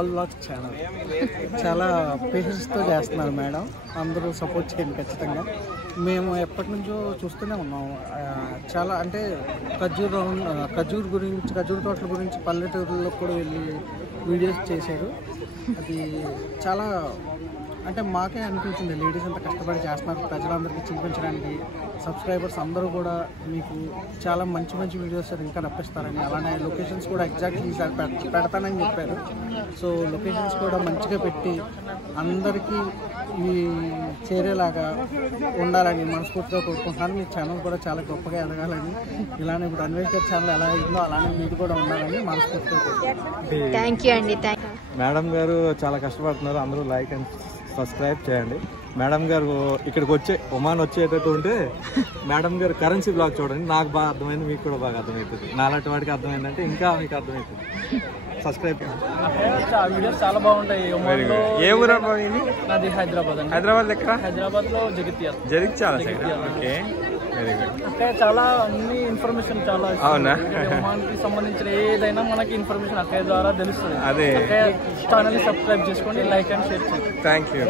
All vlogs channel చాలా పేషెన్స్తో చేస్తున్నారు madam. అందరూ సపోర్ట్ చేయండి ఖచ్చితంగా. మేము ఎప్పటి నుంచో చూస్తూనే ఉన్నాము. చాలా అంటే ఖజూర్ తోటల గురించి పల్లెటూరులో కూడా వెళ్ళి వీడియోస్ చేశారు. అది చాలా అంటే మాకే అనిపించింది, లేడీస్ అంతా కష్టపడి చేస్తున్నారు ప్రజలందరికీ చూపించడానికి. సబ్స్క్రైబర్స్ అందరూ కూడా మీకు చాలా మంచి మంచి వీడియోస్ ఇంకా రప్పిస్తారని, అలానే లొకేషన్స్ కూడా ఎగ్జాక్ట్లీ పెడతానని చెప్పారు. సో లొకేషన్స్ కూడా మంచిగా పెట్టి అందరికీ ఈ చేరేలాగా ఉండాలని మనస్ఫూర్తిగా కోరుకుంటున్నాను. మీ ఛానల్ కూడా చాలా గొప్పగా ఎదగాలని, ఇలానే ఇప్పుడు అన్వేషర్ ఛానల్ ఎలా అయిందో అలానే మీది కూడా ఉండాలని మనస్ఫూర్తిగా కోరుకుంటున్నాను. థ్యాంక్ యూ అండి. మేడం గారు చాలా కష్టపడుతున్నారు. అందరూ లైక్ అండ్ సబ్స్క్రైబ్ చేయండి. మేడం గారు ఇక్కడికి ఒమాన్ వచ్చేటట్టు ఉంటే మేడం గారు కరెన్సీ బ్లాగ్ చూడండి. నాకు బాగా అర్థమైంది, మీకు కూడా బాగా అర్థమవుతుంది. నాలాంటి వాడికి అర్థమైందంటే ఇంకా మీకు అర్థమవుతుంది. సబ్స్క్రైబ్ వీడియోస్ చాలా బాగుంటాయి. ఏ ఊరు? నాది హైదరాబాద్. హైదరాబాద్ ఎక్కడ? హైదరాబాద్ లో Jagtial side. Okay, very good. అంటే చాలా అన్ని ఇన్ఫర్మేషన్ చాలా అవునా? ఒమాన్కి సంబంధించిన ఏదైనా మనకి ఇన్ఫర్మేషన్ అక్కయ్య ద్వారా తెలుస్తుంది. అదే ఛానల్ ని సబ్స్క్రైబ్ చేసుకోండి, లైక్ అండ్ షేర్ చేయండి. Thank you.